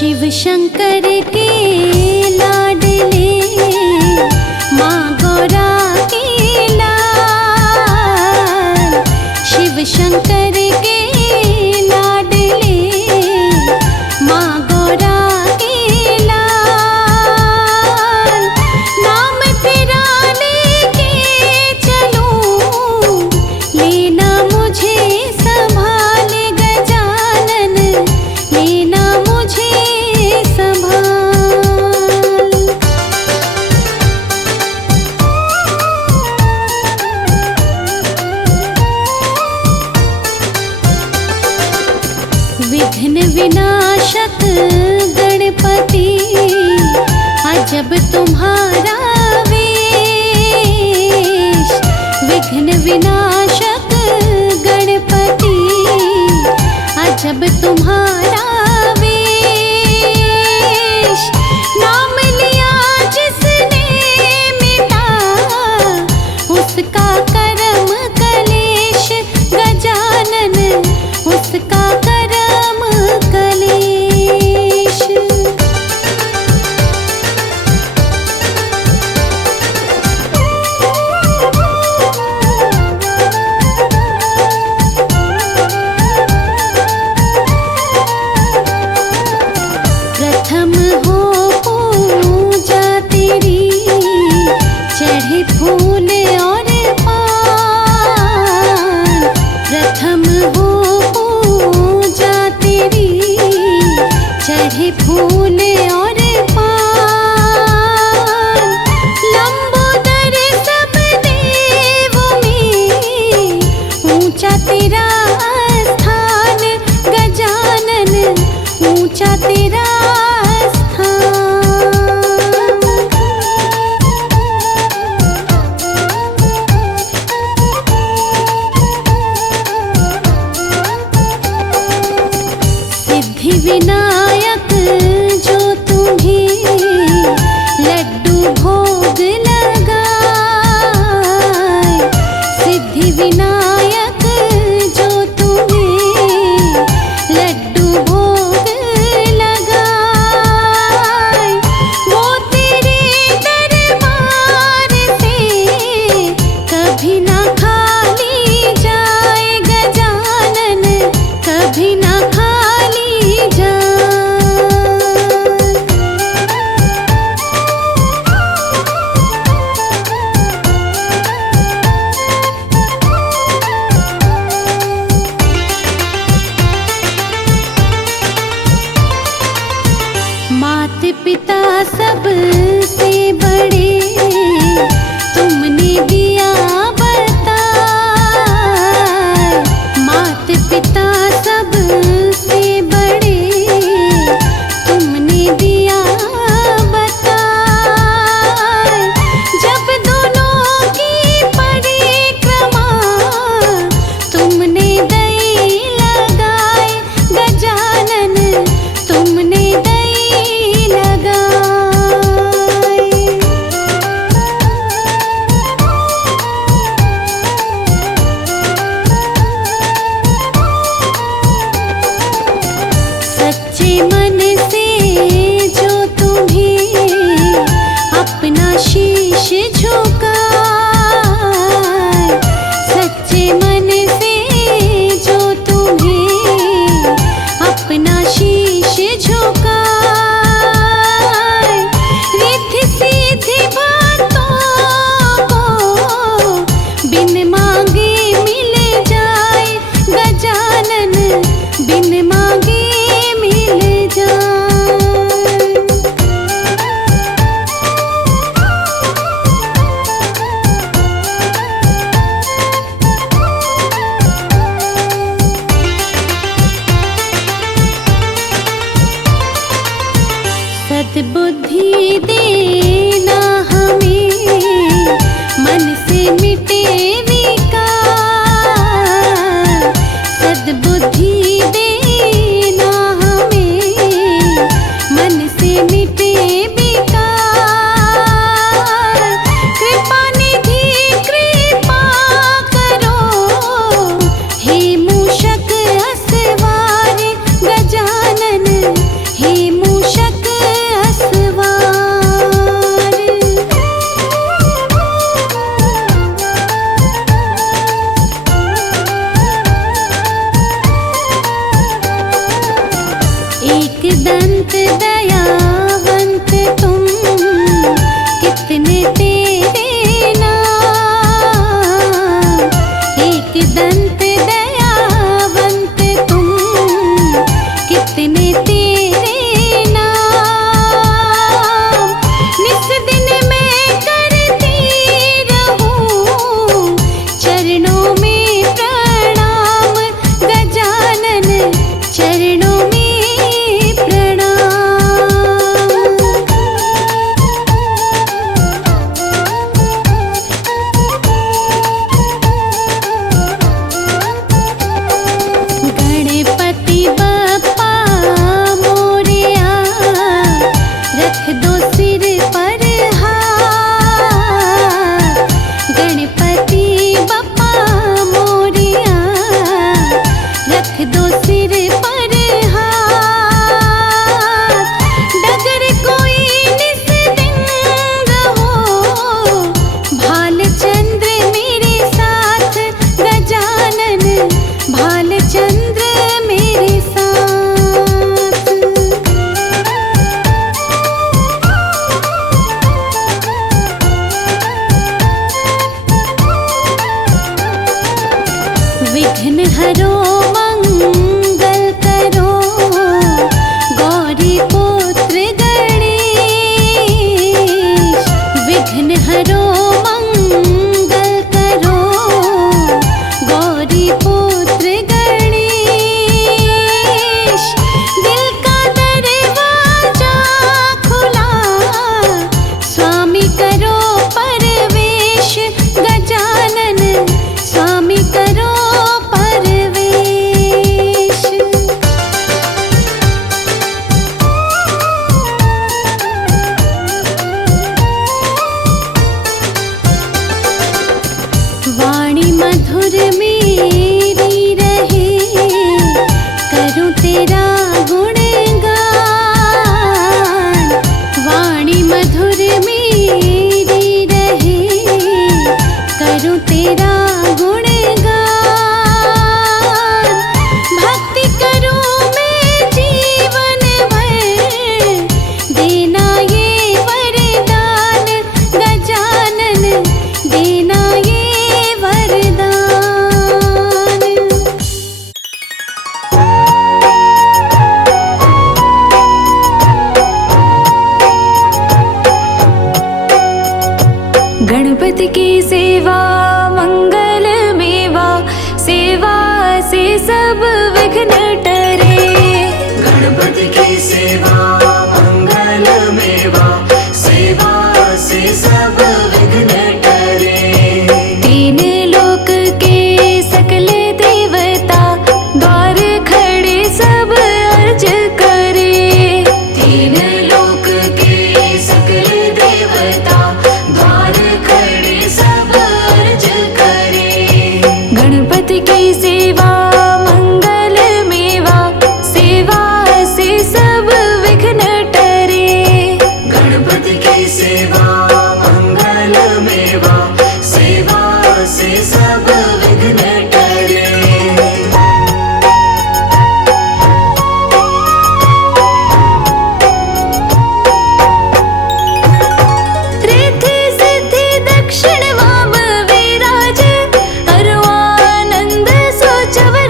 शिव शंकर के लाडले माँ गौरा के लाल। शिव शंकर के लाडले माँ गौरा के लाल। नाम तेरा लेके चलूं, लेना मुझे संभाल गजानन, लेना मुझे संभाल। विघ्न विनाशक गणपति अजब तुम्हारा वेश। विघ्न विनाशक गणपति अजब तुम्हारा वेश। नाम लिया जिसने मिटा उसका कर्म कलेश गजानन, उसका कर्म कलेश। प्रथम हो पूजा तेरी, चढ़े फूल और पान। प्रथम हो पूजा तेरी, चढ़े फूल और पान। लंबोदर सब देवों में ऊंचा तेरा स्थान गजानन, ऊंचा तेरा स्थान। सिद्धि विनायक जो तुम्हें लड्डू भोग लगाए। सिद्धि विनायक जो तुम्हें लड्डू भोग लगाए। वो तेरे दरबार से कभी ना खाली जाए गजानन, कभी ना खाली जाए। हरो मंगल करो, गौरी पुत्र गणेश। विघ्न हरो मंगल करो, गौरी पुत्र गणेश। दिल का दरवाजा खुला, स्वामी करो परवेश। गजानन स्वामी करो परवेश। वाणी मधुर मेरी रहे, करूं तेरा गुणगान। वाणी मधुर मेरी रहे, करूं तेरा गुणगान। भक्ति करूं मैं जीवन भर, देना ये वरदान। गजानन देना ये वरदान। गणपति की सेवा मंगल मेवा, सेवा से सब विघ्न टरे। गणपति की सेवा मंगल मेवा, सेवा से सब विघ्न टरे। तीन लोक के सकल देवता, द्वार खड़े सब अर्ज करे। तीन लोक के सकल देवता, द्वार खड़े सब अर्ज करे। गणपति की सेवा मंगल मेवा, सेवा से सब विघ्न टरे। गणपति की सेवा मंगल मेवा, सेवा से सब विघ्न टरे। रिद्धि सिद्धि दक्षिण वाम विराज, अरु आनंद सोचवर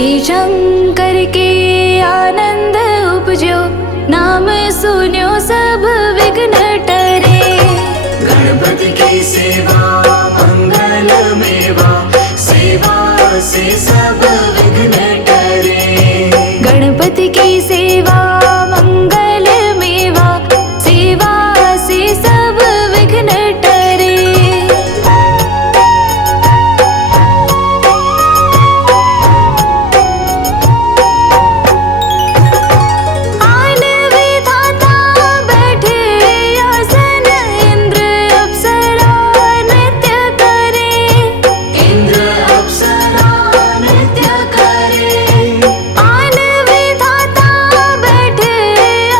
श्री शंकर के आनंद उपजो, नाम सुन्यो सब विघ्न टरे। गणपति की सेवा मंगल मेवा, सेवा से सब विघ्न टरे। गणपति की सेवा मंगल मेवा, सेवा से सब विघ्न टरे। आन विधाता बैठे आसन, इंद्र अप्सरा नृत्य करे। इंद्र अप्सरा नृत्य करे। आन विधाता बैठे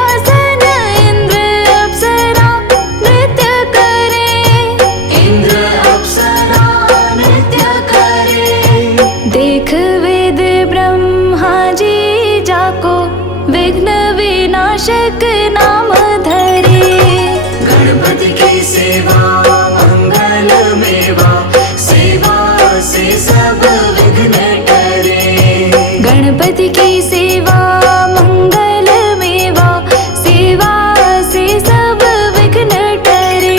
आसन, इंद्र अप्सरा नृत्य करे। इंद्र अप्सरा नृत्य करे। देख वेद ब्रह्मा जी जाको, विघ्न विनाशक नाम धरे। गणपति की सेवा मंगल मेवा, सेवा से सब विघ्न टरे। गणपति की सेवा मंगल मेवा, सेवा से सब विघ्न टरे।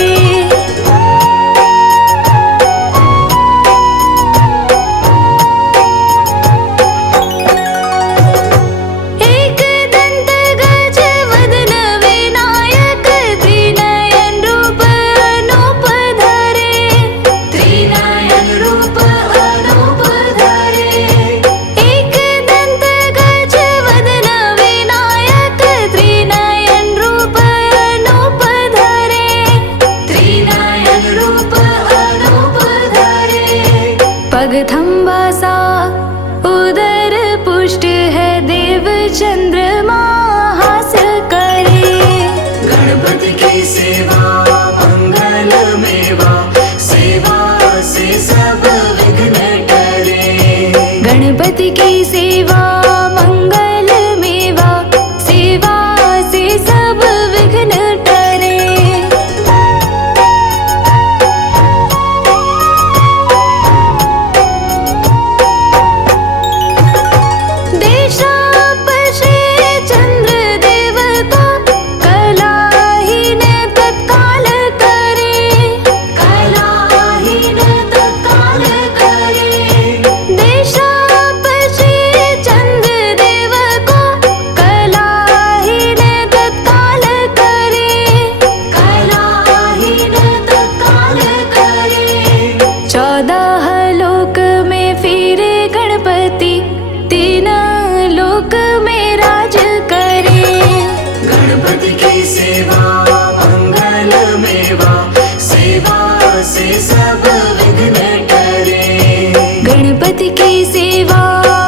एक दंत गज वदन विनायक, त्रिनयन रूप अनूप धरे। त्रिनयन रूप अनूप धरे। एक दंत गज वदन विनायक, त्रिनयन रूप अनूप धरे। त्रिनयन रूप अनूप धरे। पग थंबा सा उदर पुष्ट है, देव चंद्रमा हास करे। गणपति की सेवा मंगल मेवा, सेवा से सब विघ्न टरे। गणपति की सेवा मंगल मेवा, सेवा से सब विघ्न टरे। देशाप श्री चंद्र देव को, कलाहीन तत्काल करे। कलाहीन तत्काल करे। देशाप श्री चंद्र देव को, कलाहीन तत्काल करे। कलाहीन तत्काल करे। 14 लोक में फिरे गणपति, 3 लोक में राज करे। गणपति की सेवा मंगल मेवा, सेवा से सब विघ्न टरे। गणपति की सेवा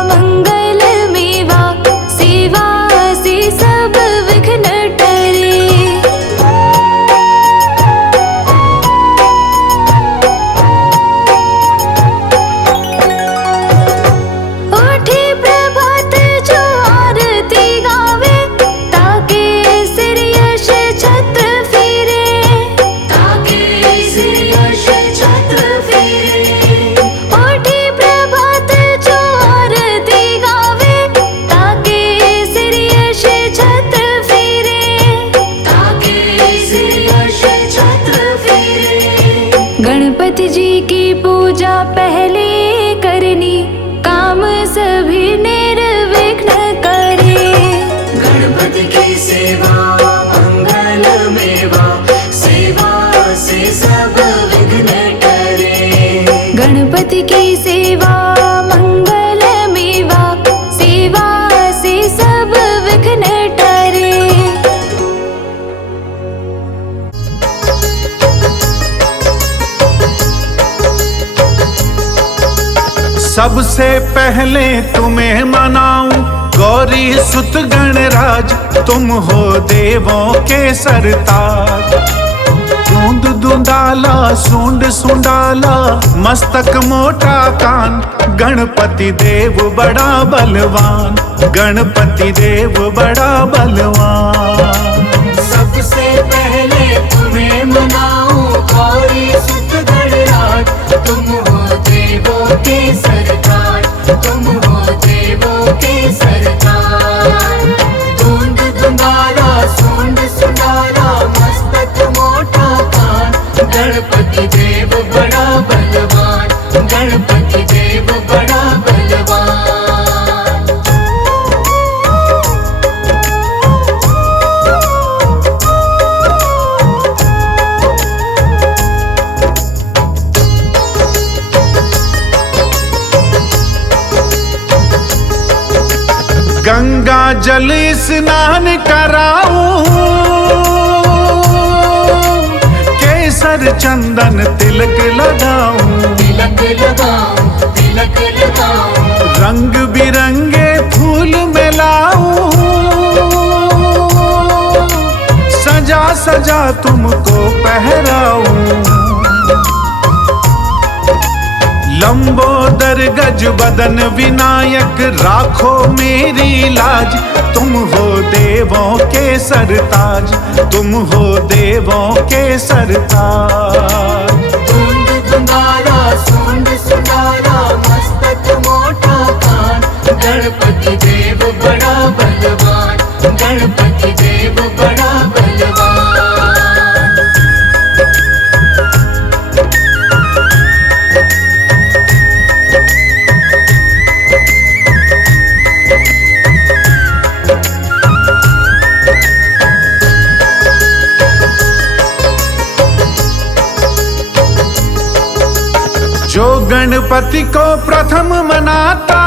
मंगल मेवा, सेवा से सब विघ्न टरे। उठी प्रभात जो आरती गावे, ताके सिर यश छत्र फिरे। ताके सिर यश छत्र फिरे। उठी प्रभात जो आरती गावे, ताके सिर यश छत्र फिरे। ताके सिर यश छत्र फिरे। गणपति जी की पूजा पहले करनी, काम सभी निर्विघ्न करे। गणपति की सेवा मंगल मेवा, सेवा से सब विघ्न टरे। गणपति की सेवा मंगल मेवा, सेवा से सब विघ्न टरे। सबसे पहले तुम्हें मनाऊं गौरी सुत गणराज, तुम हो देवों के सरताज। दूंद दूंदाला सूंड सुंडाला, मस्तक मोटा कान, गणपति देव बड़ा बलवान। गणपति देव बड़ा बलवान। सबसे पहले तुम्हें मनाऊं गौरी सुत गणराज, तुम हो देवों के सरताज। तुम हो देवों के सरकार। धूंद धुंदारा सूंड सुंदारा मस्तक मोटा कान, गणपति देव बड़ा बलवान, गणपति देव बड़ा बलवान। गंगा जल स्नान कराऊं, केसर चंदन तिलक लगाऊं, तिलक लगाऊं, तिलक लगाऊं, रंग बिरंगे फूल मिलाऊं, सजा सजा तुमको पहराऊं। लंबोदर गज बदन विनायक राखो मेरी लाज, तुम हो देवों के सरताज, तुम हो देवों के सरताज। धूंद धुंदारा सूंड सुंदारा मस्तक मोटा कान, गणपति देव बड़ा बलवान, गणपति देव बड़ा बलवान। जो गणपति को प्रथम मनाता,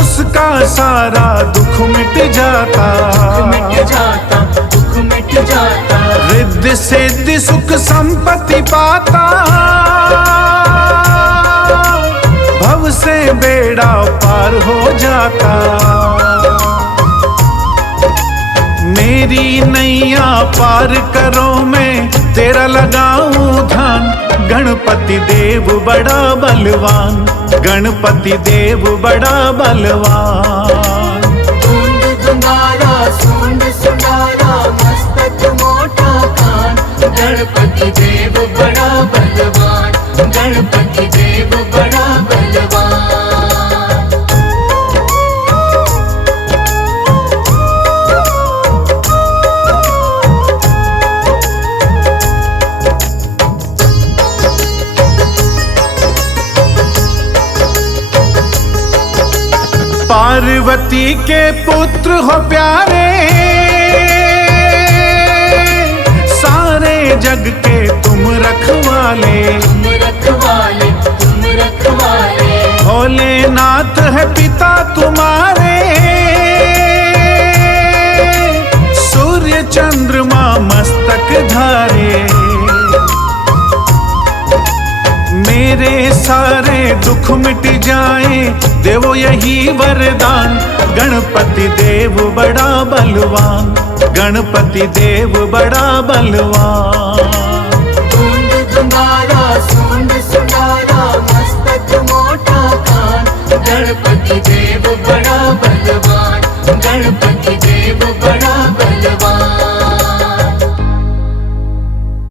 उसका सारा दुख मिट जाता, मिट जाता, दुख मिट जाता, रिद्धि सिद्धि सुख संपत्ति पाता, भव से बेड़ा पार हो जाता। मेरी नैया पार करो मैं तेरा लगाऊं ध्यान, गणपति देव बड़ा बलवान, गणपति देव बड़ा बलवान। धूंद धुंदारा सूंड सुंदारा मस्तक मोटा कान, गणपति देव बड़ा बलवान, गणपति देव बड़ा बलवान। पार्वती के पुत्र हो प्यारे, सारे जग के तुम रखवाले, तुम रखवाले, तुम रखवाले, भोलेनाथ है पिता तुम्हारे, सूर्य चंद्रमा मस्तक धारे। मेरे सारे दुख मिट जाए देवो यही वरदान, गणपति देव बड़ा बलवान, गणपति देव बड़ा बलवान। धूंद धुंदारा सूंड सुंदारा मस्तक मोटा कान, गणपति देव बड़ा बलवान, गणपति देव बड़ा बलवान।